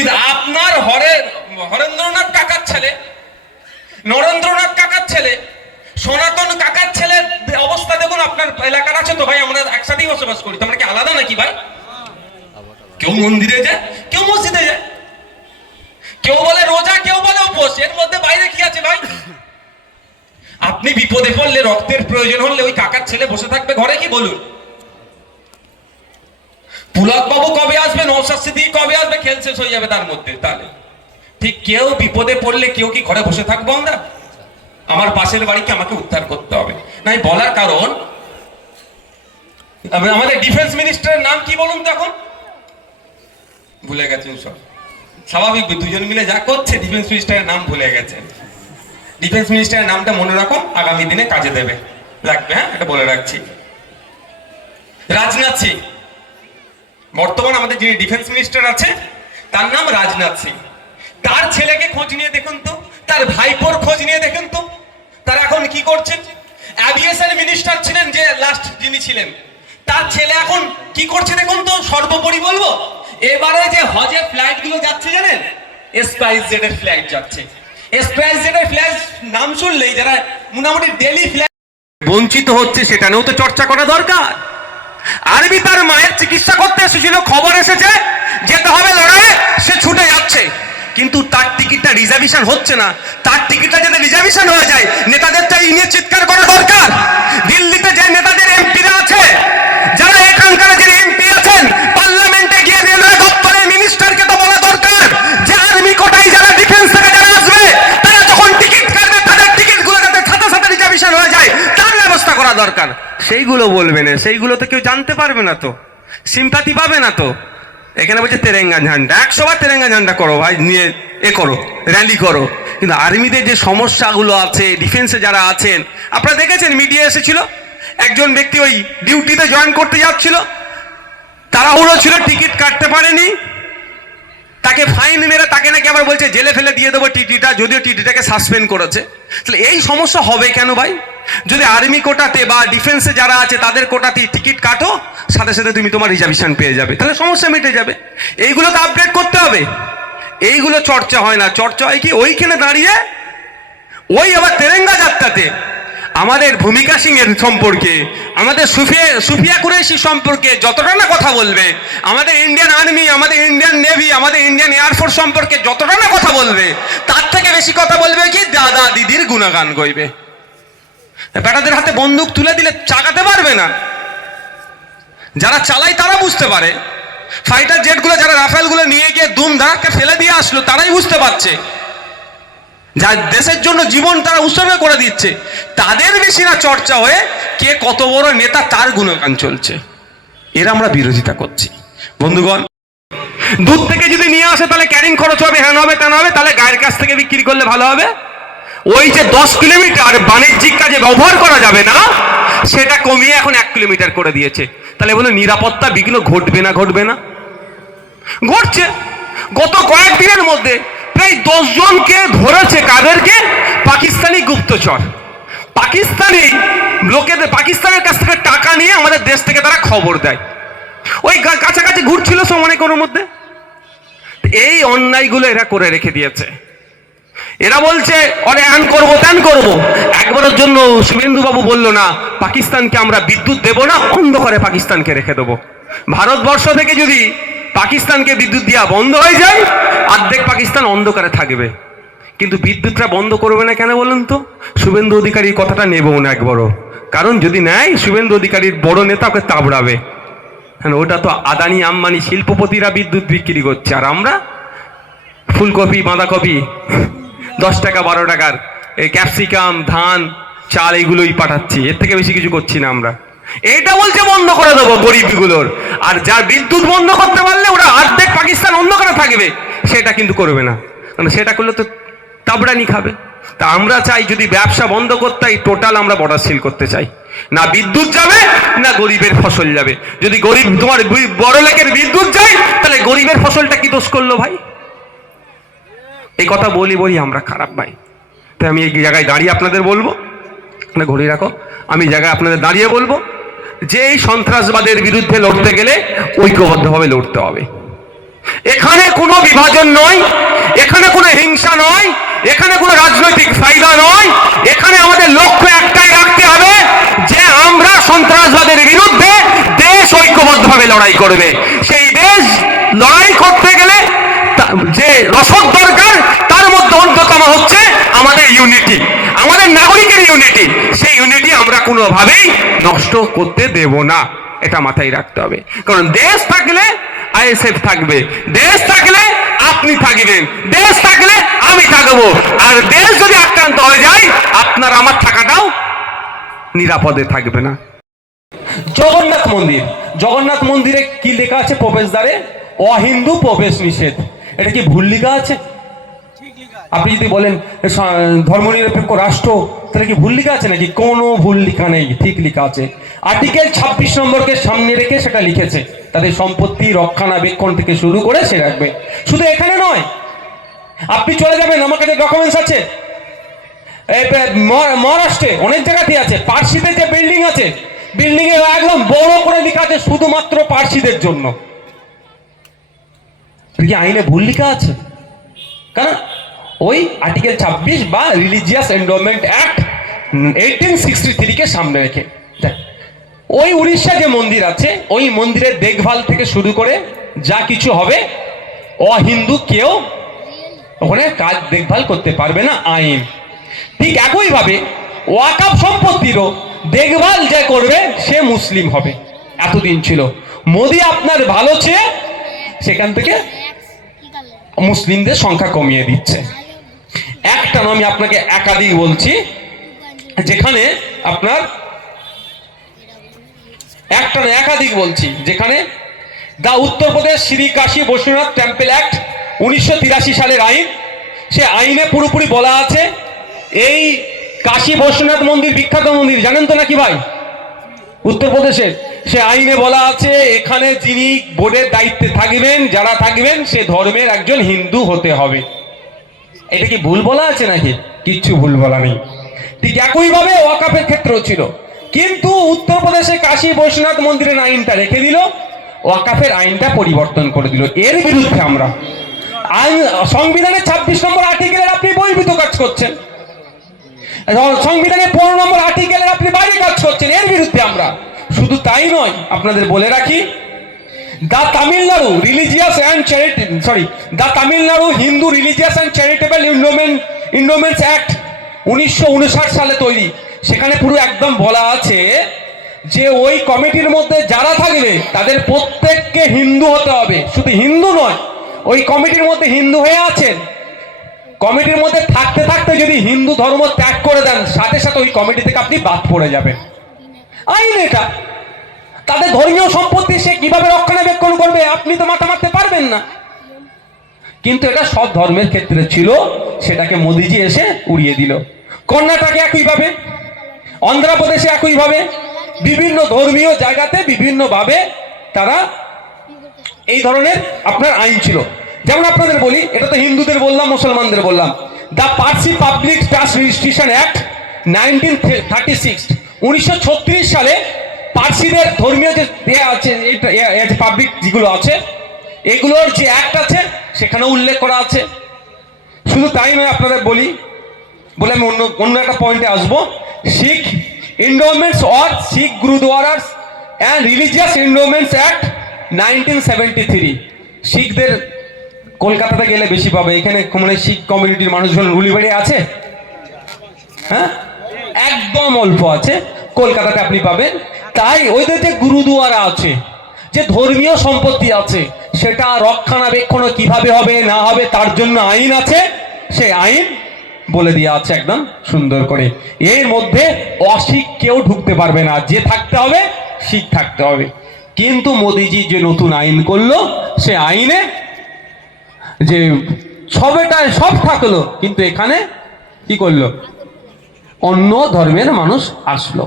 কিন্তু আপনার হরে হরেন্দ্রনাথ কাকার ছেলে, নরেন্দ্রনাথ কাকার ছেলে, সনাতন কাকার ছেলের অবস্থা দেখুন, আপনার এলাকার আছে তো ভাই, আমরা একসাথেই বসবাস করি। তো আমরা কি আলাদা নাকি ভাই? কেউ মন্দিরে যায়, কেউ মসজিদে যায়। কেউ বলে রোজা, কেউ বলে উপোস। এর মধ্যে বাইরে কি আছে ভাই? আপনি বিপদে পড়লে, রক্তের প্রয়োজন হলে ওই কাকার ছেলে বসে থাকবে ঘরে কি বলুন? পুলক বাবু কবে আসবে? নৌশাদ সিদ্দিকী কবে আসবে? খেল শেষ হয়ে যাবে তার মধ্যে, তাহলে। ঠিক কেউ বিপদে পড়লে কেউ কি ঘরে বসে থাকব আমরা? আমার পাশের বাড়িকে আমাকে উদ্ধার করতে হবে। নাই, বলার কারণ আমাদের ডিফেন্স মিনিস্টারের নাম কি বলুন তো এখন? ভুলে গেছেন সব। স্বাভাবিক, দুজন মিলে যা করছে ডিফেন্স মিনিস্টারের নাম ভুলে গেছেন। ডিফেন্স মিনিস্টারের নামটা মনে রাখো, আগামী দিনে কাজে দেবে। লাগবে হ্যাঁ এটা বলে রাখছি। রাজনাথ সিং বর্তমান আমাদের যিনি ডিফেন্স মিনিস্টার আছে, তার নাম রাজনাথ সিং। তার ছেলেকে খোঁজ নিয়ে দেখুন তো, তার ভাইপোর খোঁজ নিয়ে দেখুন তো, তারা এখন কি করছেন অ্যাভিয়েশন মিনিস্টার ছিলেন যে লাস্ট যিনি ছিলেন, তার ছেলে এখন কি করছে দেখুন তো, সর্বোপরি বলব, এবারে যে হজে ফ্লাইটগুলো যাচ্ছে জানেন? স্পাইস জেড এর ফ্লাইট যাচ্ছে। স্পাইস জেড এর ফ্লাইট নাম শুনলেই যারা মোটামুটি ডেলি ফ্লাইট বঞ্চিত হচ্ছে, সেটা নিয়েও তো চর্চা করা দরকার। আরবি তার মায়ের চিকিৎসা করতে এসেছিল, খবর এসেছে, যেতে হবে লড়াই সে ছুটে যাচ্ছে। কিন্তু তার টিকিটটা রিজার্ভেশন হচ্ছে না। তার টিকিটটা যাতে রিজার্ভেশন সেইগুলো বলবে না, সেইগুলো তো কেউ জানতে পারবে না তো। সিম্পাতি পাবে না তো। এখানে বলছে তেরেঙ্গা ঝান্ডা। একশো বার তেরেঙ্গা ঝান্ডা করো ভাই, নিয়ে এ করো র্যালি করো। কিন্তু আর্মিদের যে সমস্যাগুলো আছে ডিফেন্সে যারা আছেন, আপনারা দেখেছেন মিডিয়া এসেছিল? একজন ব্যক্তি ওই ডিউটিতে জয়েন করতে যাচ্ছিল। তাড়াহুড়ো ছিল টিকিট কাটতে পারেনি। তাকে ফাইন মেরে তাকে নাকি আবার বলছে, জেলে ফেলে দিয়ে দেবো টিটিটা, যদিও টিটিটাকে সাসপেন্ড করেছে। তাহলে এই সমস্যা হবে কেন ভাই? যদি আর্মি কোটাতে বা ডিফেন্সে যারা আছে, তাদের কোটাতে টিকিট কাটো, সাথে সাথে তুমি তোমার রিজার্ভেশন পেয়ে যাবে। তাহলে সমস্যা মিটে যাবে। এইগুলো তো আপডেট করতে হবে। এইগুলো চর্চা হয় না। চর্চা হয় কি, ওইখানে দাঁড়িয়ে, ওই আবার তেরেঙ্গা যাত্রাতে আমাদের ভূমিকা সিং এর সম্পর্কে, আমাদের সুফিয়া সুফিয়া কুরেশি সম্পর্কে যতটা না কথা বলবে, আমাদের ইন্ডিয়ান আর্মি আমাদের ইন্ডিয়ান নেভি আমাদের ইন্ডিয়ান এয়ারফোর্স সম্পর্কে যতটা না কথা বলবে, তার থেকে বেশি কথা বলবে কি? দাদা দিদির গুণগান গইবে। বেটাদের হাতে বন্দুক তুলে দিলে চাকাতে পারবে না। যারা চালায় তারা বুঝতে পারে। ফাইটার জেটগুলো যারা রাফেলগুলো নিয়ে গিয়ে দুম ধাক্কা ফেলে দিয়ে আসলো, তারাই বুঝতে পারছে। যা দেশের জন্য জীবন তারা উৎসর্গ করে দিচ্ছে, তাদের বেশি না চর্চা হয়ে কে কত বড় নেতা তার গুণগান চলছে। এর আমরা বিরোধিতা করছি। বন্ধুগণ দূর থেকে যদি নিয়ে আসে তাহলে ক্যারিং খরচ হবে, হ্যান হবে তেন হবে, তাহলে গায়ের কাছ থেকে বিক্রি করলে ভালো হবে। ওই যে দশ কিলোমিটার বাণিজ্যিক কাজে ব্যবহার করা যাবে না, সেটা কমিয়ে এখন এক কিলোমিটার করে দিয়েছে। তাহলে বলে নিরাপত্তা বিঘ্ন ঘটবে না ঘটবে না? ঘটছে। গত কয়েকদিনের মধ্যে প্রায় দশ জনকে ধরেছে কাদেরকে? পাকিস্তানি গুপ্তচর। পাকিস্তানি লোকেদের, পাকিস্তানের কাছ থেকে টাকা নিয়ে আমাদের দেশ থেকে তারা খবর দেয়। ওই কাছাকাছি ঘুরছিল অনেক ওর মধ্যে? এই অন্যায়গুলো এরা করে রেখে দিয়েছে। এরা বলছে অরে অ্যান করব ত্যান করব। একবারের জন্য শুভেন্দু বাবু বলল, না, পাকিস্তানকে আমরা বিদ্যুৎ দেব না, অন্ধকারে পাকিস্তানকে রেখে দেবো। ভারতবর্ষ থেকে যদি পাকিস্তানকে বিদ্যুৎ দেওয়া বন্ধ হয়ে যায়, অর্ধেক পাকিস্তান অন্ধকারে থাকবে। কিন্তু বিদ্যুৎটা বন্ধ করবে না কেন বলুন তো? শুভেন্দু অধিকারীর কথাটা নেবও না একবারও। কারণ যদি নেয়, শুভেন্দু অধিকারীর বড় নেতা ওকে তাবড়াবে। হ্যাঁ ওটা তো আদানি, আম্বানি শিল্পপতিরা বিদ্যুৎ বিক্রি করছে। আর আমরা? ফুলকপি, বাঁধাকপি, দশ টাকা, বারো টাকার, এই ক্যাপসিকাম, ধান, চাল এগুলোই পাঠাচ্ছি। এর থেকে বেশি কিছু করছি না আমরা। এটা বলছে বন্ধ করে দেবো গরিবগুলোর। আর যার বিদ্যুৎ বন্ধ করতে পারলে ওরা অর্ধেক পাকিস্তান অন্ধকারে থাকবে, সেটা কিন্তু করবে না। কারণ সেটা করলে তো তাবড়ানি খাবে। তা আমরা চাই যদি ব্যবসা বন্ধ করতে টোটাল আমরা বর্ডার সিল করতে চাই। না বিদ্যুৎ যাবে, না গরিবের ফসল যাবে। যদি গরিব, তোমার বড় লোকের বিদ্যুৎ যায়, তাহলে গরিবের ফসলটা কি দোষ করল ভাই? এই কথা বলি বলি আমরা খারাপ ভাই। তাই আমি এই জায়গায় দাঁড়িয়ে আপনাদের বলব। ঘড়ি রাখো। আমি জায়গায় আপনাদের দাঁড়িয়ে বলব। যে এই সন্ত্রাসবাদের বিরুদ্ধে লড়তে গেলে ঐক্যবদ্ধভাবে লড়তে হবে। এখানে কোনো বিভাজন নয়, এখানে কোনো হিংসা নয়, এখানে কোনো রাজনৈতিক ফায়দা নয়, এখানে আমাদের লক্ষ্য একটাই রাখতে হবে যে আমরা সন্ত্রাসবাদের বিরুদ্ধে দেশ ঐক্যবদ্ধভাবে লড়াই করবে। সেই দেশ লড়াই করতে গেলে যে রসদ দরকার, তার মধ্যে অন্যতম হচ্ছে আমাদের ইউনিটি, আমাদের নাগরিকের ইউনিটি। সেই কোনোভাবেই নষ্ট করতে দেব না। এটা মাথায় রাখতে হবে। কারণ দেশ থাকলে আইএসএফ থাকবে, দেশ থাকলে আপনি থাকবেন, দেশ থাকলে আমি থাকব। আর দেশ যদি আক্রান্ত হয়ে যায়, আপনার আমার থাকাটাও নিরাপদে থাকবে না। জগন্নাথ মন্দির। জগন্নাথ মন্দিরে কি লেখা আছে প্রবেশদ্বারে? অহিন্দু প্রবেশ নিষেধ। এটা কি ভুল লেখা আছে? আপনি যদি বলেন ধর্মনিরপেক্ষ রাষ্ট্র, তাহলে কি ভুল লেখা আছে নাকি? কোনো ভুল লেখা নেই, ঠিক লেখা আছে। আর্টিকেল ছাব্বিশ নম্বরকে সামনে রেখে সেটা লিখেছে। তাদের সম্পত্তি রক্ষণাবেক্ষণ থেকে শুরু করে সে রাখবে। শুধু এখানে নয়, আপনি চলে যাবেন, আমার কাছে ডকুমেন্টস আছে। মহারাষ্ট্রে অনেক জায়গাতেই আছে পার্সিদের যে বিল্ডিং আছে বিল্ডিং এ একদম বড় করে লেখা আছে শুধুমাত্র পার্সিদের জন্য। কি আইনে ভুল লেখা আছে? কারণ ওই আর্টিকেল ছাব্বিশ বা religious endowment act eighteen sixty থ্রিকে সামনে রেখে। ওই উড়িষ্যা যে মন্দির আছে, ওই মন্দিরের দেখভাল থেকে শুরু করে যা কিছু হবে, অহিন্দু কেউ ওখানে কাজ দেখভাল করতে পারবে না, আইন। ঠিক একইভাবে ওয়াকাপ সম্পত্তিরও দেখভাল যে করবে, সে মুসলিম হবে। এতদিন ছিল। মোদি আপনার ভালো চেয়ে সেখান থেকে মুসলিমদের সংখ্যা কমিয়ে দিচ্ছে। একটা আমি আপনাকে একাধিক বলছি। যেখানে আপনার একটা না একাধিক বলছি। যেখানে the Uttar Pradesh Shri Kashi Vishwanath temple act উনিশশো তিরাশি সালের আইন, সে আইনে পুরোপুরি বলা আছে। এই কাশী বসুনাথ মন্দির, বিখ্যাত মন্দির, জানেন তো নাকি ভাই? উত্তরপ্রদেশের সে আইনে বলা আছে, এখানে যিনি বোর্ডের দায়িত্বে থাকবেন, যারা থাকবেন, সে ধর্মের একজন হিন্দু হতে হবে। এটা কি ভুল বলা আছে নাকি? কিচ্ছু ভুল বলা নেই। ঠিক একইভাবে ওয়াকাফের ক্ষেত্রেও ছিল। কিন্তু উত্তরপ্রদেশে কাশী বৈশ্বনাথ মন্দিরের আইনটা রেখে দিল। ওয়াকাফের আইনটা পরিবর্তন করে দিল। এর বিরুদ্ধে আমরা। আইন, সংবিধানের ছাব্বিশ নম্বর আর্টিকেলের আপনি বহির্ভূত কাজ করছেন। সংবিধানের পনেরো নম্বর আর্টিকেলের আপনি বাইরে কাজ করছেন। এর বিরুদ্ধে আমরা। শুধু তাই নয়, আপনাদের বলে রাখি the Tamil Nadu religious and charity sorry the Tamil Nadu, Hindu religious and charitable endowment endowments act উনিশশো উনষাট সালে তৈরি। সেখানে পুরো একদম বলা আছে যে ওই কমিটির মধ্যে যারা থাকবে, তাদের প্রত্যেককে হিন্দু হতে হবে। শুধু হিন্দু নয়, ওই কমিটির মধ্যে হিন্দু হয়ে আছেন। কমিটির মধ্যে থাকতে থাকতে যদি হিন্দু ধর্ম ত্যাগ করে দেন, সাথে সাথে ওই কমিটি থেকে আপনি বাদ পড়ে যাবেন। আইন এটা। তাদের ধর্মীয় সম্পত্তি সে কীভাবে রক্ষণাবেক্ষণ করবে আপনি তো মাথা মারতে পারবেন না। কিন্তু এটা সব ধর্মের ক্ষেত্রে ছিল, সেটাকে মোদিজি এসে উড়িয়ে দিল। কর্ণাটকে একইভাবে, অন্ধ্রপ্রদেশে একইভাবে, বিভিন্ন ধর্মীয় জায়গাতে বিভিন্নভাবে তারা এই ধরনের আপনার আইন ছিল। যেমন আপনাদের বলি, এটা তো হিন্দুদের বললাম, মুসলমানদের বললাম। The Parsi public trust registration act nineteen thirty six, উনিশশো ছত্রিশ সালে পার্সিদের ধর্মীয় যে ইয়ে আছে পাবলিক যেগুলো আছে, এগুলোর যে অ্যাক্ট আছে সেখানে উল্লেখ করা আছে। শুধু তাই নয় আপনাদের বলি, বলে আমি অন্য অন্য একটা পয়েন্টে আসব। Sikh endowments or Sikh gurdwaras and religious endowments act nineteen seventy three শিখদের কলকাতাতে গেলে বেশি পাবে। এখানে মানে শিখ কমিউনিটির মানুষজন রুলিবাড়ি আছে? হ্যাঁ? একদম অল্প আছে। কলকাতাতে আপনি পাবেন। তাই ওইদের যে গুরুদুয়ারা আছে, যে ধর্মীয় সম্পত্তি আছে, সেটা রক্ষণাবেক্ষণ কীভাবে হবে, না হবে, তার জন্য আইন আছে সে আইন বলে দেওয়া আছে একদম সুন্দর করে। এর মধ্যে অশিখ কেউ ঢুকতে পারবে না, যে থাকতে হবে, শিখ থাকতে হবে। কিন্তু মোদিজি যে নতুন আইন করল, সে আইনে যে সবেটা সব থাকল, কিন্তু এখানে কি করল? অন্য ধর্মের মানুষ আসলো।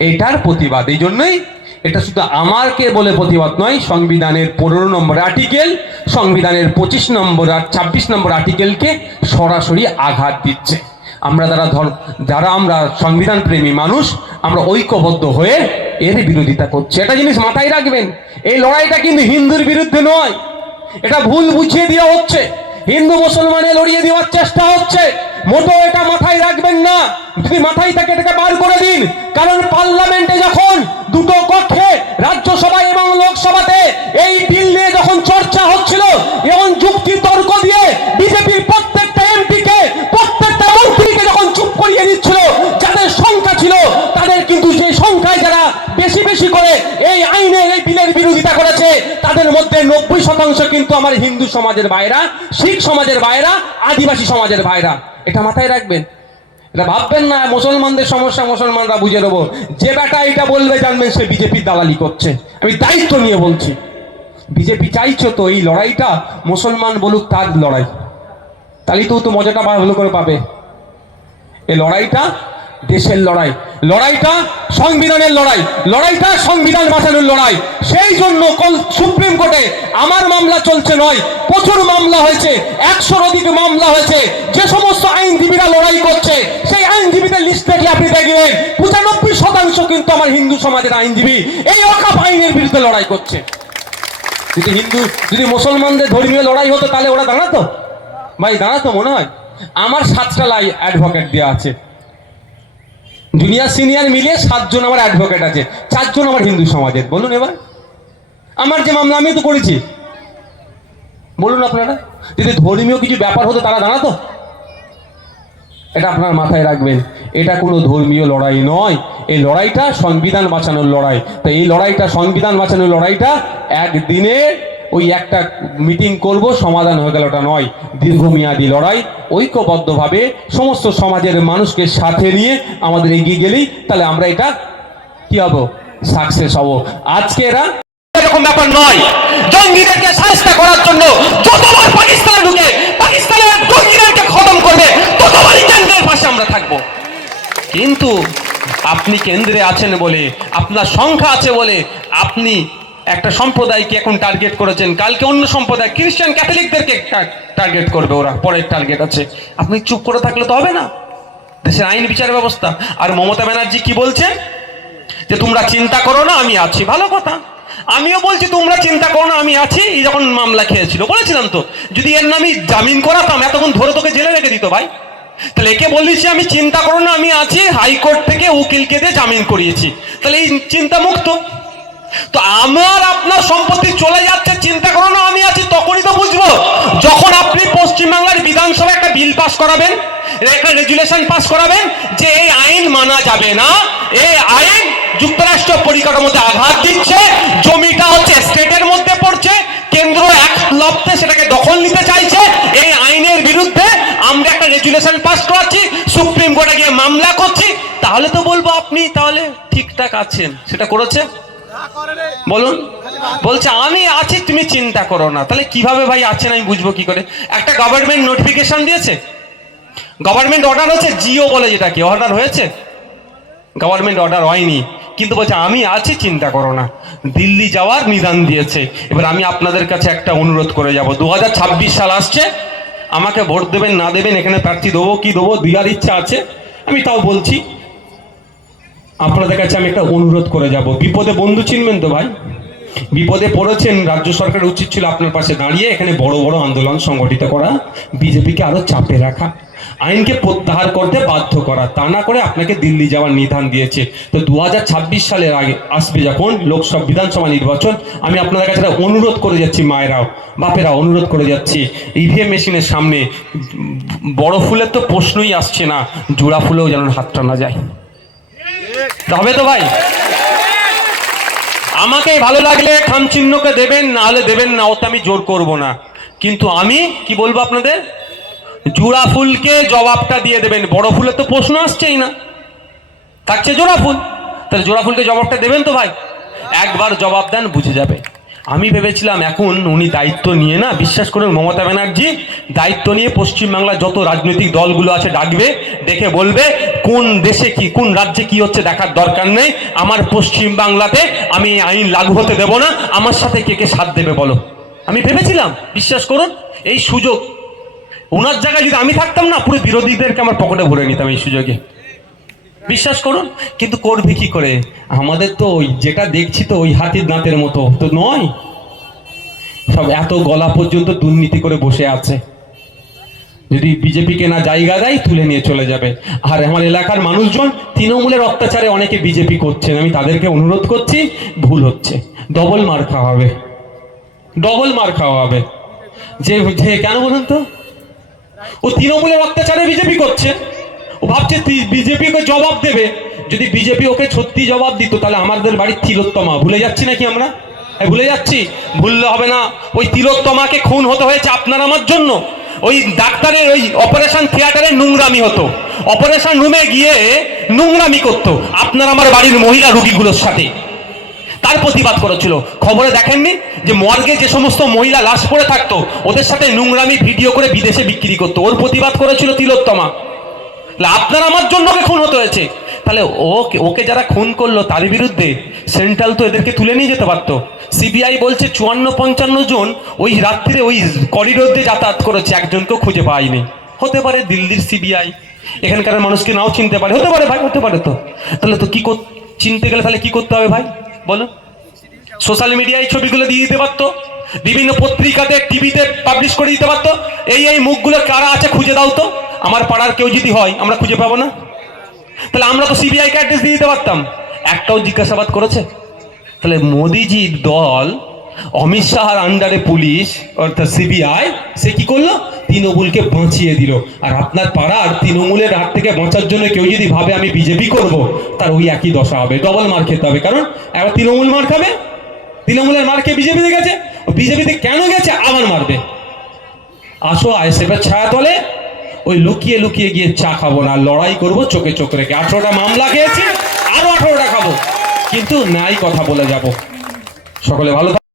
এটার প্রতিবাদ, এই জন্যই এটা শুধু আমারকে বলে প্রতিবাদ নয়, সংবিধানের পনেরো নম্বর আর্টিকেল সংবিধানের পঁচিশ নম্বর আর ছাব্বিশ নম্বর আর্টিকেলকে সরাসরি আঘাত দিচ্ছে। আমরা যারা ধর, যারা আমরা সংবিধান প্রেমী মানুষ, আমরা ঐক্যবদ্ধ হয়ে এর বিরোধিতা করছি। এটা জিনিস মাথায় রাখবেন, এই লড়াইটা কিন্তু হিন্দুর বিরুদ্ধে নয়। এটা ভুল বুঝিয়ে দেওয়া হচ্ছে, হিন্দু মুসলমানে লড়িয়ে দেওয়ার চেষ্টা হচ্ছে মোটো এটা যদি মাথায় থাকে এটাকে বার করে দিন। কারণ পার্লামেন্টে যখন দুটো কক্ষে রাজ্যসভায় এবং লোকসভাতে এই বিল নিয়ে যখন চর্চা হচ্ছিল, এবং যুক্তি তর্ক দিয়ে বিজেপির প্রত্যেকটা এমপিকে, প্রত্যেকটা মন্ত্রীকে যখন চুপ করিয়ে দিচ্ছিল, যাদের সংখ্যা ছিল, তাদের কিন্তু সেই সংখ্যায় যারা বেশি বেশি করে এই আইনের এই বিলের বিরোধিতা করেছে, তাদের মধ্যে নব্বই শতাংশ কিন্তু আমার হিন্দু সমাজের ভাইরা, শিখ সমাজের ভাইরা, আদিবাসী সমাজের ভাইরা। এটা মাথায় রাখবেন। এটা ভাববেন না, মুসলমানদের সমস্যা মুসলমানরা বুঝে নেব। যে বেটা এটা বলবে জানবেন সে বিজেপি দালালি করছে। আমি দায়িত্ব নিয়ে বলছি। বিজেপি চাইছো তো এই লড়াইটা, মুসলমান বলুক তার লড়াই। তাহলেই তো মজাটা ভালো করে পাবে। এই লড়াইটা দেশের লড়াই। লড়াইটা সংবিধানের লড়াই, লড়াইটা সংবিধান বাঁচানোর লড়াই। সেই জন্য সুপ্রিম কোর্টে আমার মামলা চলছে নয়, প্রচুর মামলা হয়েছে, একশোর অধিক মামলা হয়েছে। যে সমস্ত আইনজীবীরা লড়াই করছে, সেই আইনজীবীদের লিস্ট দেখলে আপনি দেখবেন, পঁচানব্বই শতাংশ কিন্তু আমার হিন্দু সমাজের আইনজীবী এই অকাপ আইনের বিরুদ্ধে লড়াই করছে। যদি হিন্দু, যদি মুসলমানদের ধর্মীয় লড়াই হতো তাহলে ওরা দাঁড়াতো? ভাই দাঁড়াতো মনে হয়? আমার সাতটা লাই অ্যাডভোকেট দেওয়া আছে। জুনিয়র সিনিয়র মিলিয়ে সাতজন আমার অ্যাডভোকেট আছে, চারজন আমার হিন্দু সমাজের। বলুন এবার। আমার যে মামলা আমি তো করেছি। বলুন আপনারা, যদি ধর্মীয় কিছু ব্যাপার হতো তারা দাঁড়াতো এটা আপনার মাথায় রাখবেন, এটা কোনো ধর্মীয় লড়াই নয়। এই লড়াইটা সংবিধান বাঁচানোর লড়াই। তো এই লড়াইটা, সংবিধান বাঁচানোর লড়াইটা একদিনে ওই একটা মিটিং করব, সমাধান হয়ে গেল ওটা নয়। দীর্ঘমেয়াদী লড়াই, ঐক্যবদ্ধভাবে সমস্ত সমাজের মানুষকে সাথে নিয়ে আমাদের এগিয়ে গেলেই তাহলে আমরা এটা কি হব? সাকসেস হব। আজকে এরা এরকম ব্যাপার নয়। জঙ্গিদেরকে সাহায্য করার জন্য যতবার পাকিস্তানে ঢুকে, পাকিস্তানের জঙ্গিদেরকে খতম করবে, ততবারই কেন্দ্রের পাশে আমরা থাকব। কিন্তু আপনি কেন্দ্রে আছেন বলে, আপনার সংখ্যা আছে বলে আপনি একটা সম্প্রদায়কে এখন টার্গেট করেছেন। কালকে অন্য সম্প্রদায়, খ্রিস্টান ক্যাথলিকদেরকে টার্গেট করবে ওরা, পরের টার্গেট আছে। আপনি চুপ করে থাকলে তো হবে না। দেশের আইন বিচার ব্যবস্থা। আর মমতা ব্যানার্জি কি বলছেন? যে তোমরা চিন্তা করো না, আমি আছি। ভালো কথা। আমিও বলছি, তোমরা চিন্তা করো না, আমি আছি। যখন মামলা খেয়েছিল, বলেছিলাম তো, যদি এর নামে জামিন করাতাম, এতক্ষণ ধরে তোকে জেলে রেখে দিত ভাই। তাহলে একে বলিস আমি চিন্তা করো না, আমি আছি। হাইকোর্ট থেকে উকিলকে দিয়ে জামিন করিয়েছি। তাহলে এই চিন্তা মুক্ত তো আমার আপনার সম্পত্তি চলে যাচ্ছে, চিন্তা করো না, আমি আছি, তখনই তো বুঝব। যখন আপনি পশ্চিমবাংলার বিধানসভায় একটা বিল পাস করাবেন, একটা রেজুলেশন পাস করাবেন, যে এই আইন মানা যাবে না, এই আইন যুক্তরাষ্ট্র পরিকাঠামোতে আঘাত দিচ্ছে, জমিটা হচ্ছে স্টেটের মধ্যে পড়ছে, কেন্দ্র এক লপ্তে সেটাকে দখল নিতে চাইছে, এই আইনের বিরুদ্ধে আমরা একটা রেজুলেশন পাস করাচ্ছি, সুপ্রিম কোর্টে গিয়ে মামলা করছি। তাহলে তো বলব আপনি তাহলে ঠিকঠাক আছেন, সেটা করেছে বলুন। বলছে, আমি আছি, তুমি চিন্তা করো না। তাহলে কীভাবে ভাই আছেন আমি বুঝব কি করে? একটা গভর্নমেন্ট নোটিফিকেশন দিয়েছে। গভর্নমেন্ট অর্ডার হচ্ছে জিও বলে যেটা কি অর্ডার হয়েছে? গভর্নমেন্ট অর্ডার হয়নি। কিন্তু বলছে, আমি আছি, চিন্তা করো না। দিল্লি যাওয়ার নিদান দিয়েছে। এবার আমি আপনাদের কাছে একটা অনুরোধ করে যাব। দু হাজার ছাব্বিশ সাল আসছে। আমাকে ভোট দেবেন, না দেবেন, এখানে প্রার্থী দেবো, কি দেবো, দেওয়ার ইচ্ছা আছে। আমি তাও বলছি। আপনাদের কাছে আমি একটা অনুরোধ করে যাব। বিপদে বন্ধু চিনবেন তো ভাই? বিপদে পড়েছেন, রাজ্য সরকারের উচিত ছিল আপনার পাশে দাঁড়িয়ে এখানে বড় বড় আন্দোলন সংগঠিত করা, বিজেপিকে আরও চাপে রাখা, আইনকে প্রত্যাহার করতে বাধ্য করা, তা না করে আপনাকে দিল্লি যাওয়ার নিধান দিয়েছে। তো দু ছাব্বিশ সালের আগে আসবে যখন লোকসভা বিধানসভা নির্বাচন, আমি আপনাদের কাছে অনুরোধ করে যাচ্ছি মায়েরাও বাপেরা অনুরোধ করে যাচ্ছি। ইভিএম মেশিনের সামনে, বড় ফুলের তো প্রশ্নই আসছে না, জোড়া ফুলেও যেন হাত টানা যায়। হবে তো ভাই? আমাকে ভালো লাগলে খাম চিহ্নকে দেবেন, না হলে দেবেন না, ওতে আমি জোর করব না। কিন্তু আমি, কি বলব আপনাদের? জোড়া ফুলকে জবাবটা দিয়ে দেবেন। বড় ফুলে তো প্রশ্ন আসছেই না। থাকছে জোড়া ফুল। তাহলে জোড়া ফুলকে জবাবটা দেবেন তো ভাই? একবার জবাব দেন, বুঝে যাবে। আমি ভেবেছিলাম এখন উনি দায়িত্ব নিয়ে না, বিশ্বাস করুন মমতা ব্যানার্জি, দায়িত্ব নিয়ে পশ্চিমবাংলার যত রাজনৈতিক দলগুলো আছে ডাকবে ডেকে বলবে কোন দেশে কি, কোন রাজ্যে কি হচ্ছে দেখার দরকার নেই। আমার পশ্চিম বাংলাতে আমি আইন লাগু হতে দেব না, আমার সাথে কে কে সাথ দেবে বলো? আমি ভেবেছিলাম, বিশ্বাস করুন, এই সুযোগ। ওনার জায়গায় যদি আমি থাকতাম না, পুরো বিরোধীদেরকে আমার পকেটে ভরে নিতাম এই সুযোগে। বিশ্বাস করুন, কিন্তু করবে কি করে? আমাদের তো ওই যেটা দেখছি তো ওই হাতির দাঁতের মতো, তো নয়। সব এত গলা পর্যন্ত দুর্নীতি করে বসে আছে। যদি বিজেপিকে না জায়গা দেয়, তুলে নিয়ে চলে যাবে। আর আমার এলাকার মানুষজন, তৃণমূলের অত্যাচারে অনেকে বিজেপি করছেন। আমি তাদেরকে অনুরোধ করছি, ভুল হচ্ছে। ডবল মার খাওয়া হবে। ডবল মার খাওয়া হবে। যে কেন বলুন তো? ও তৃণমূলের অত্যাচারে বিজেপি করছে। ভাবছে বিজেপিকে জবাব দেবে। যদি বিজেপি ওকে সত্যি জবাব দিত তাহলে আমাদের বাড়ির তিলোত্তমা। ভুলে যাচ্ছি নাকি আমরা? হ্যাঁ, ভুলে যাচ্ছি? ভুললে হবে না। ওই তিলোত্তমাকে খুন হতে হয়েছে আপনার আমার জন্য। ওই ডাক্তারের ওই অপারেশন থিয়েটারে নোংরামি হতো। অপারেশন রুমে গিয়ে নোংরামি করতো আপনার আমার বাড়ির মহিলা রুগীগুলোর সাথে। তার প্রতিবাদ করেছিল। খবরে দেখেননি? যে মর্গে যে সমস্ত মহিলা লাশ পড়ে থাকতো ওদের সাথে নোংরামি ভিডিও করে বিদেশে বিক্রি করতো। ওর প্রতিবাদ করেছিল তিলোত্তমা। তাহলে আপনার আমার জন্য ওকে খুন হতে হয়েছে। তাহলে ওকে ওকে যারা খুন করল তার বিরুদ্ধে সেন্ট্রাল তো এদেরকে তুলে নিয়ে যেতে পারতো। সিবিআই বলছে চুয়ান্ন পঞ্চান্ন জন ওই রাত্রিরে ওই করিডোর দিয়ে যাতায়াত করেছে একজনকেও খুঁজে পায়নি। হতে পারে দিল্লির সিবিআই। এখানকার মানুষকে নাও চিনতে পারে। হতে পারে ভাই, হতে পারে তো। তাহলে তো কি চিনতে গেলে তাহলে কি করতে হবে ভাই? বলো সোশ্যাল মিডিয়ায় ছবিগুলো দিয়ে দিতে পারতো। বিভিন্ন পত্রিকাতে, টিভিতে পাবলিশ করে দিতে পারতো। এই এই মুখগুলো কারা আছে খুঁজে দাও তো। আমার পাড়ার কেউ যদি হয়, আমরা খুঁজে পাবো না। তাহলে আমরা তো সিবিআই কে অ্যাড্রেস দিয়ে দিতে পারতাম। একটাও জিজ্ঞাসাবাদ করেছে। তাহলে মোদিজির দল, অমিত শাহর আন্ডারে পুলিশ, অর্থাৎ সিবিআই সে কি করল? তৃণমূলকে বাঁচিয়ে দিল। আর আপনার পাড়ার তৃণমূলের হাত থেকে বাঁচার জন্য কেউ যদি ভাবে আমি বিজেপি করব, তার ওই একই দশা হবে। ডবল মার খেতে হবে। কারণ একবার তৃণমূল মার খাবে। তৃণমূলের মার খেয়ে বিজেপিতে গেছে বিজেপিতে কেন গেছে? আবার মারবে। আসো আইএসএফের ছায়া তলে ওই লুকিয়ে লুকিয়ে গিয়ে চা খাব না, লড়াই করব চোখে চোখ রেখে। আঠারোটা মামলা খেয়েছি, আরও আঠারোটা খাব। কিন্তু ন্যায় কথা বলে যাব। সকলে ভালো